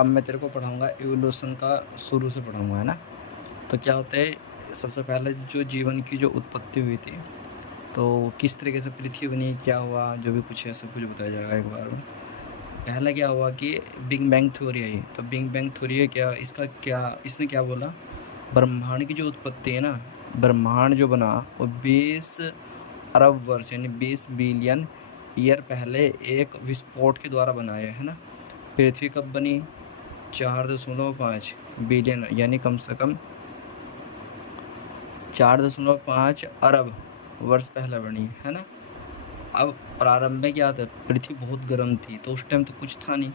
अब मैं तेरे को पढ़ाऊँगा इवोल्यूशन का, शुरू से पढ़ाऊँगा, है ना। तो क्या होता है, सबसे पहले जो जीवन की जो उत्पत्ति हुई थी, तो किस तरीके से पृथ्वी बनी, क्या हुआ, जो भी कुछ है सब कुछ बताया जाएगा एक बार में। पहला क्या हुआ कि बिग बैंग थ्योरी आई। तो बिग बैंग थ्योरी है क्या, इसने क्या बोला, ब्रह्मांड की जो उत्पत्ति है ना, ब्रह्मांड जो बना वो 20 अरब वर्ष यानी 20 बिलियन ईयर पहले एक विस्फोट के द्वारा बना है ना। पृथ्वी कब बनी, 4.5 बिलियन यानी कम से कम 4.5 अरब वर्ष पहले बनी, है ना। अब प्रारंभ में क्या था, पृथ्वी बहुत गर्म थी, तो उस टाइम तो कुछ था नहीं,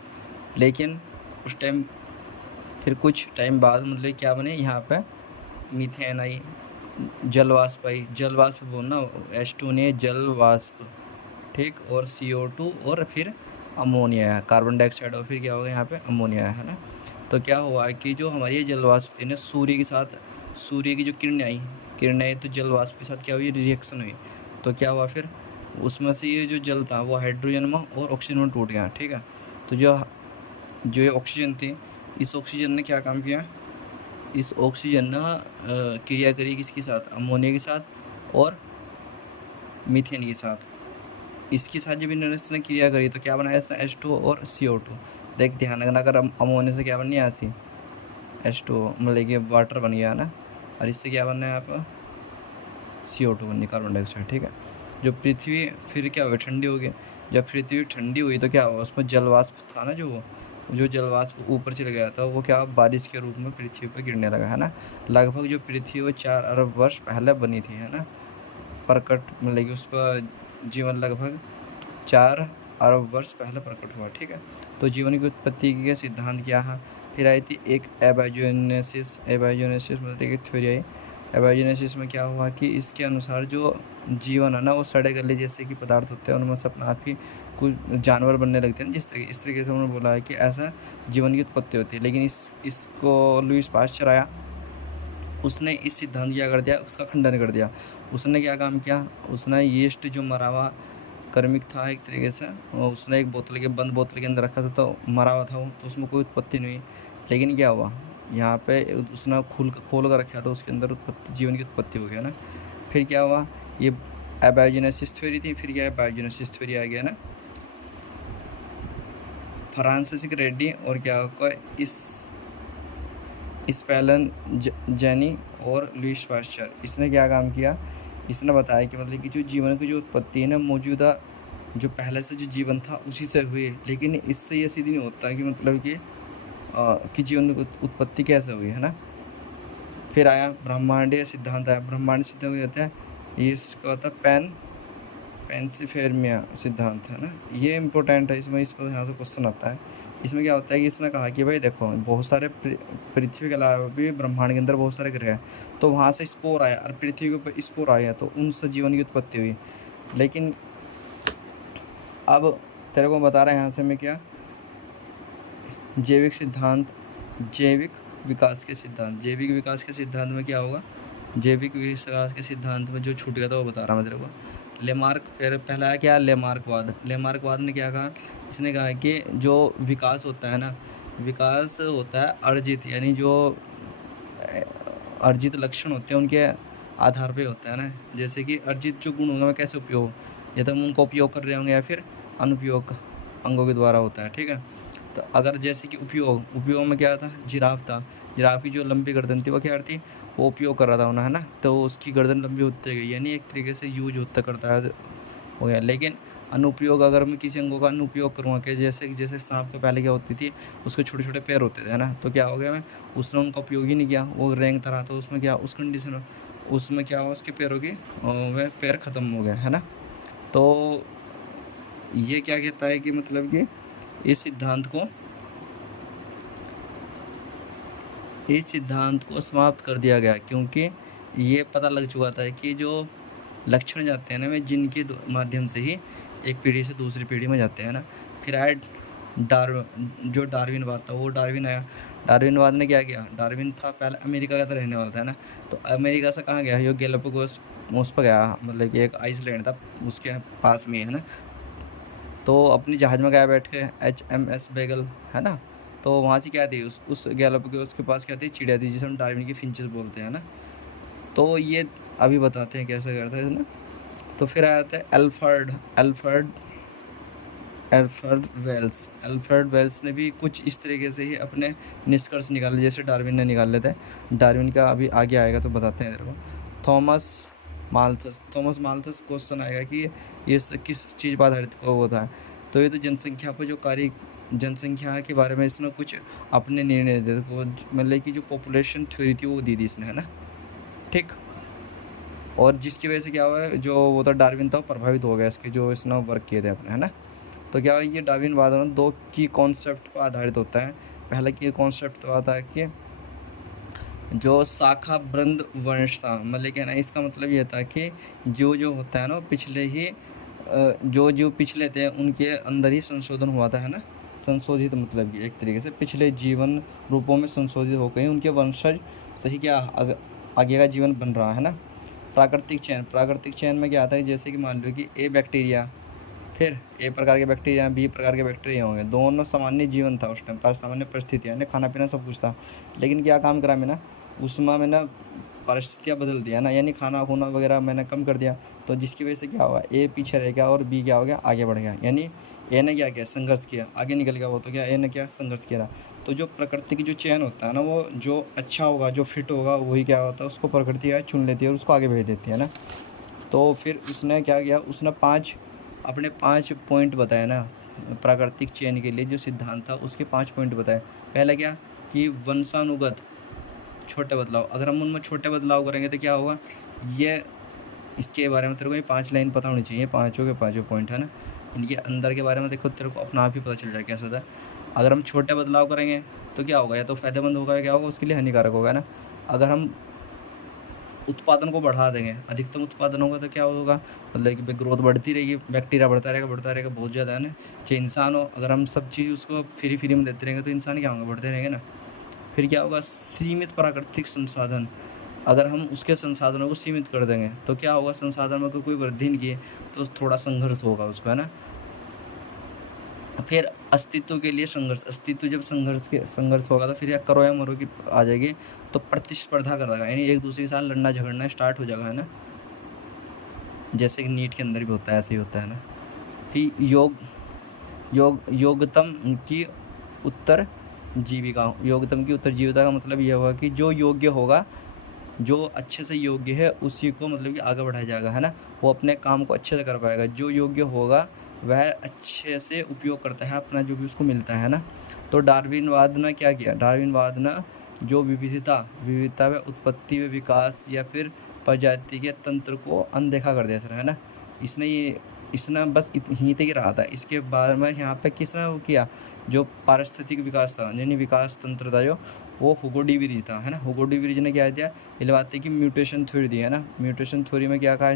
लेकिन उस टाइम फिर कुछ टाइम बाद मतलब क्या बने, यहाँ पे मीथेन आई, जल वाष्प आई, जल वाष्प बोलना H2 ने जल वाष्प, ठीक, और CO2 और फिर अमोनिया आया, कार्बन डाइऑक्साइड, और फिर क्या होगा यहाँ पे अमोनिया आया, है ना। तो क्या हुआ कि जो हमारी ये जल वाष्प थी ना, सूर्य के साथ, सूर्य की जो किरणें आई तो जल वाष्प के साथ क्या हुई, रिएक्शन हुई। तो क्या हुआ फिर, उसमें से ये जो जल था वो हाइड्रोजन में और ऑक्सीजन में टूट गया, ठीक है। तो जो ये ऑक्सीजन थी, इस ऑक्सीजन ने क्या काम किया, इस ऑक्सीजन ने क्रिया करी किसके साथ, अमोनिया के साथ और मीथेन के साथ। इसके साथ जब इन्होंने क्रिया करी तो क्या बनाया इसने, H2 और CO2। देख ध्यान रखना, अगर अमोनिया से क्या बननी है, ऐसी H2 मतलब कि वाटर बन गया ना, और इससे क्या बनना है आपका, CO2 बननी, कार्बन डाइऑक्साइड, ठीक है। जो पृथ्वी फिर क्या हुआ, ठंडी हो गई। जब पृथ्वी ठंडी हुई तो क्या हुआ, उसमें जल वाष्प था ना, जो जल वाष्प ऊपर चले गया था, वो क्या बारिश के रूप में पृथ्वी पर गिरने लगा, है ना। लगभग जो पृथ्वी वो 4 अरब वर्ष पहले बनी थी, है ना, प्रकट मतलब कि उस पर जीवन लगभग 4 अरब वर्ष पहले प्रकट हुआ, ठीक है। तो जीवन की उत्पत्ति के सिद्धांत क्या है, फिर आई थी एक एबायोजेनेसिस मतलब एक थ्योरी आई। एबायोजेनेसिस में क्या हुआ कि इसके अनुसार जो जीवन है ना, वो सड़े गले जैसे कि पदार्थ होते हैं, उनमें से अपने आप ही कुछ जानवर बनने लगते हैं, इस तरीके से उन्होंने बोला है कि ऐसा जीवन की उत्पत्ति होती है। लेकिन इसको लुईस पास्चर आया, उसने इस सिद्धांत क्या कर दिया, उसका खंडन कर दिया। उसने क्या काम किया, उसने यीस्ट जो मरा हुआ कर्मिक था एक तरीके से, उसने एक बोतल के बंद बोतल के अंदर रखा था, तो मरा हुआ था वो, तो उसमें कोई उत्पत्ति नहीं हुई। लेकिन क्या हुआ, यहाँ पे उसने खोल कर रखा था, उसके अंदर उत्पत्ति, जीवन की उत्पत्ति हो गया ना। फिर क्या हुआ, ये एबायोजेनेसिस थ्योरी थी, फिर क्या है, बायोजेनेसिस थ्योरी आ गया ना, फ्रांसिस रेड्डी और क्या होगा, स्पेलन जेनी और लुईस पास्चर, इसने क्या काम किया, इसने बताया कि मतलब कि जो जीवन की जो उत्पत्ति है ना, मौजूदा जो पहले से जो जीवन था उसी से हुई है। लेकिन इससे ये सीधी नहीं होता कि मतलब कि जीवन की उत्पत्ति कैसे हुई, है ना। फिर आया ब्रह्मांडीय सिद्धांत आया। ब्रह्मांड सिद्धांत कहते हैं, ये इसका होता है पेंसिफेरमिया सिद्धांत, है ना। ये इम्पोर्टेंट है, इसमें इस पर यहाँ से क्वेश्चन आता है। इसमें क्या होता है कि इसने कहा कि भाई देखो, बहुत सारे पृथ्वी के अलावा भी ब्रह्मांड के अंदर बहुत सारे ग्रह हैं, तो वहाँ से स्पोर आया और पृथ्वी के ऊपर स्पोर आया, तो उनसे जीवन की उत्पत्ति हुई। लेकिन अब तेरे को बता रहा है यहाँ से मैं क्या, जैविक सिद्धांत, जैविक विकास के सिद्धांत। जैविक विकास के सिद्धांत में क्या होगा, जैविक विकास के सिद्धांत में जो छूट गया था वो बता रहा मैं तेरे को। लेमार्क, फिर पहला है क्या, लेमार्कवाद ने क्या कहा, इसने कहा कि जो विकास होता है ना, विकास होता है अर्जित, यानी जो अर्जित लक्षण होते हैं उनके आधार पे होता है ना। जैसे कि अर्जित जो गुण होंगे, कैसे उपयोग, या तो हम उनका उपयोग कर रहे होंगे या फिर अनुपयोग अंगों के द्वारा होता है, ठीक है। तो अगर जैसे कि उपयोग में क्या था, जिराफ की जो लंबी गर्दन थी वो क्या थी, वो उपयोग कर रहा था उन्हें, है ना, तो उसकी गर्दन लंबी होती गई, यानी एक तरीके से यूज होता करता है हो गया। लेकिन अनुपयोग, अगर मैं किसी अंगों का अनुपयोग करूँगा, कि जैसे सांप के पहले क्या होती थी, उसके छोटे छोटे पैर होते थे, है ना, तो क्या हो गया, मैं उसने उनका उपयोग ही नहीं किया, वो रेंगता रहा, तो उसमें क्या, उस कंडीशन में उसमें क्या हुआ, उसके पैरों की वह पैर ख़त्म हो गया, है ना। तो ये क्या कहता है कि मतलब कि इस सिद्धांत को समाप्त कर दिया गया, क्योंकि ये पता लग चुका था कि जो लक्षण जाते हैं ना, वे जिनके माध्यम से ही एक पीढ़ी से दूसरी पीढ़ी में जाते हैं ना। फिर आया डार्विनवाद था, वो डार्विन आया। डार्विनवाद ने क्या किया, डार्विन था पहले अमेरिका का तो रहने वाला था ना, तो अमेरिका से कहाँ गया, ये गैलापागोस उस पर गया, मतलब कि एक आइसलैंड था उसके पास में, है ना। तो अपनी जहाज़ में गया बैठ के, HMS बेगल, है ना। तो वहाँ से क्या थी, उस गैलप के उसके पास क्या थी, चिड़िया थी जिसे हम डार्विन की फिंचेस बोलते हैं ना। तो ये अभी बताते हैं कैसे करते हैं ना। तो फिर आया था अल्फ्रेड वेल्स ने भी कुछ इस तरीके से ही अपने निष्कर्ष निकाले जैसे डार्विन ने निकाले थे। डार्विन का अभी आगे आएगा तो बताते हैं तेरे को। थॉमस माल्थस क्वेश्चन आएगा कि ये किस चीज़ पर आधारित को होता है। तो ये तो जनसंख्या पर जो जनसंख्या के बारे में इसने कुछ अपने निर्णय दिए, मतलब कि जो पॉपुलेशन थ्योरी थी वो दी थी इसने, है ना, ठीक। और जिसकी वजह से क्या हुआ है, जो वो था डार्विन था वो प्रभावित हो गया इसके जो इसने वर्क किए थे अपने, है ना। तो क्या ये डार्विनवाद है ना, दो की कॉन्सेप्ट पर आधारित होता है। पहला की कॉन्सेप्ट तो आता है कि जो शाखा वृंद वंश था, मतलब क्या ना, इसका मतलब ये था कि जो होता है ना पिछले ही जो पिछले थे उनके अंदर ही संशोधन हुआ था, है ना। संशोधित मतलब कि एक तरीके से पिछले जीवन रूपों में संशोधित हो गए उनके वंशज सही क्या आगे का जीवन बन रहा है ना। प्राकृतिक चयन में क्या आता है, जैसे कि मान लो कि ए बैक्टीरिया, फिर ए प्रकार के बैक्टीरिया, बी प्रकार के बैक्टीरिया होंगे, दोनों सामान्य जीवन था उस टाइम पर, सामान्य परिस्थितियाँ, खाना पीना सब कुछ था। लेकिन क्या काम करा मैंने, उसमें मैंने परिस्थितियाँ बदल दिया ना, यानी खाना खूना वगैरह मैंने कम कर दिया। तो जिसकी वजह से क्या हुआ, ए पीछे रह गया और बी क्या हो गया, आगे बढ़ गया। यानी ए ने क्या किया, संघर्ष किया, आगे निकल गया वो, तो क्या ए ने क्या संघर्ष किया। तो जो प्रकृति की जो चयन होता है ना, वो जो अच्छा होगा, जो फिट होगा, वही क्या होता है, उसको प्रकृति चुन लेती है और उसको आगे भेज देती है ना। तो फिर उसने क्या किया, उसने अपने 5 पॉइंट बताए ना प्राकृतिक चयन के लिए, जो सिद्धांत था उसके 5 पॉइंट बताए। पहला क्या कि वंशानुगत छोटे बदलाव, अगर हम उनमें छोटे बदलाव करेंगे तो क्या होगा, ये इसके बारे में तेरे को ये 5 लाइन पता होनी चाहिए, पाँचों के पाँचों पॉइंट, है ना। इनके अंदर के बारे में देखो तेरे को अपना आप ही पता चल जाए कैसा था। अगर हम छोटे बदलाव करेंगे तो क्या होगा, या तो फ़ायदेमंद होगा या क्या होगा, उसके लिए हानिकारक होगा ना। अगर हम उत्पादन को बढ़ा देंगे, अधिकतम उत्पादन होगा तो क्या होगा, मतलब कि ग्रोथ बढ़ती रहेगी, बैक्टीरिया बढ़ता रहेगा बहुत ज़्यादा, है ना। चाहे इंसान हो, अगर हम सब चीज़ उसको फ्री में देते रहेंगे तो इंसान क्या होंगे, बढ़ते रहेंगे ना। फिर क्या होगा, सीमित प्राकृतिक संसाधन, अगर हम उसके संसाधनों को सीमित कर देंगे तो क्या होगा, संसाधन में कोई वृद्धि नहीं की तो थोड़ा संघर्ष होगा उसका, है ना। फिर अस्तित्व के लिए संघर्ष, अस्तित्व जब संघर्ष होगा तो फिर या करो या मरो की आ जाएगी, तो प्रतिस्पर्धा करेगा, यानी एक दूसरे के साथ लड़ना झगड़ना स्टार्ट हो जाएगा, है ना। जैसे कि नीट के अंदर भी होता है, ऐसे ही होता है ना। फिर योग्यतम की उत्तर जीविका का मतलब यह होगा कि जो योग्य होगा, जो अच्छे से योग्य है उसी को मतलब कि आगे बढ़ाया जाएगा, है ना। वो अपने काम को अच्छे से कर पाएगा, जो योग्य होगा वह अच्छे से उपयोग करता है अपना जो भी उसको मिलता है ना। तो डार्विनवाद ने क्या किया, डार्विनवाद ने जो विविधता व उत्पत्ति व विकास या फिर प्रजाति के तंत्र को अनदेखा कर दिया था, है ना। इसने बस यहीं तक ही रहा था। इसके बाद में यहाँ पे किसने वो किया, जो पारिस्थितिक विकास था, यानी विकास तंत्र था जो, वो हुगो डी विरीज था, है ना। हुगो डी विरीज ने क्या दिया, ये बात है कि म्यूटेशन थ्योरी दी, है ना। म्यूटेशन थ्योरी में क्या कहा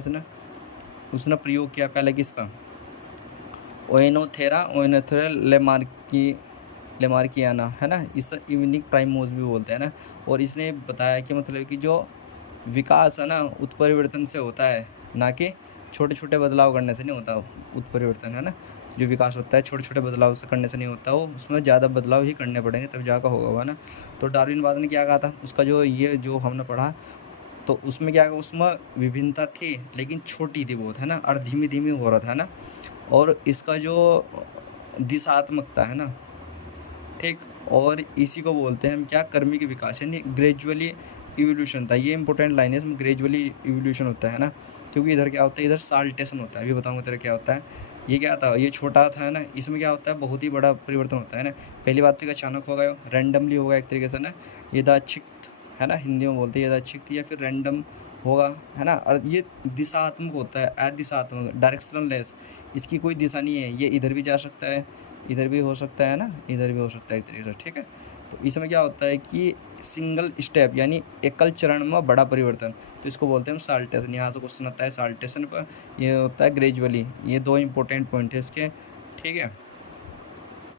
उसने प्रयोग किया पहले किस पर, ओएनोथेरा लेमार्कियाना, है ना। इस यूनिक प्राइमोस भी बोलते हैं ना। और इसने बताया कि मतलब कि जो विकास है ना उत्परिवर्तन से होता है, ना कि छोटे छोटे बदलाव करने से नहीं होता उत्परिवर्तन, है ना। जो विकास होता है छोटे छोटे बदलाव से करने से नहीं होता, वो उसमें ज़्यादा बदलाव ही करने पड़ेंगे तब जाकर होगा, है ना। तो डार्विनवाद ने क्या कहा था, उसका जो हमने पढ़ा तो उसमें क्या, उसमें विभिन्नता थी लेकिन छोटी थी बहुत, है ना, और धीमी धीमी हो रहा था, है ना। और इसका जो दिशात्मकता है ना, ठीक, और इसी को बोलते हैं हम क्या, कर्मिक विकास, यानी ग्रेजुअली इवोल्यूशन था। ये इंपॉर्टेंट लाइन है, इसमें ग्रेजुअली इवोल्यूशन होता है ना। क्योंकि इधर क्या होता है, इधर साल्टेशन होता है, अभी बताऊंगा तेरा क्या होता है। ये क्या था, ये छोटा था, है ना, इसमें क्या होता है बहुत ही बड़ा परिवर्तन होता है ना। पहली बात तो अचानक होगा, रैंडमली होगा एक तरीके से ना, यदाचित, है ना, हिंदी में बोलते हैं यदाचित, या फिर रैंडम होगा, है ना। और ये दिशात्मक होता है, अदिशात्मक, डायरेक्शनलेस, इसकी कोई दिशा नहीं है, ये इधर भी जा सकता है, इधर भी हो सकता है ना, इधर भी हो सकता है एक तरीके से, ठीक है। तो इसमें क्या होता है कि सिंगल स्टेप यानी एकल चरण में बड़ा परिवर्तन, तो इसको बोलते हैं हम साल्टेशन। यहाँ से क्वेश्चन आता है साल्टेशन पर, ये होता है ग्रेजुअली। ये 2 इंपॉर्टेंट पॉइंट है इसके, ठीक है।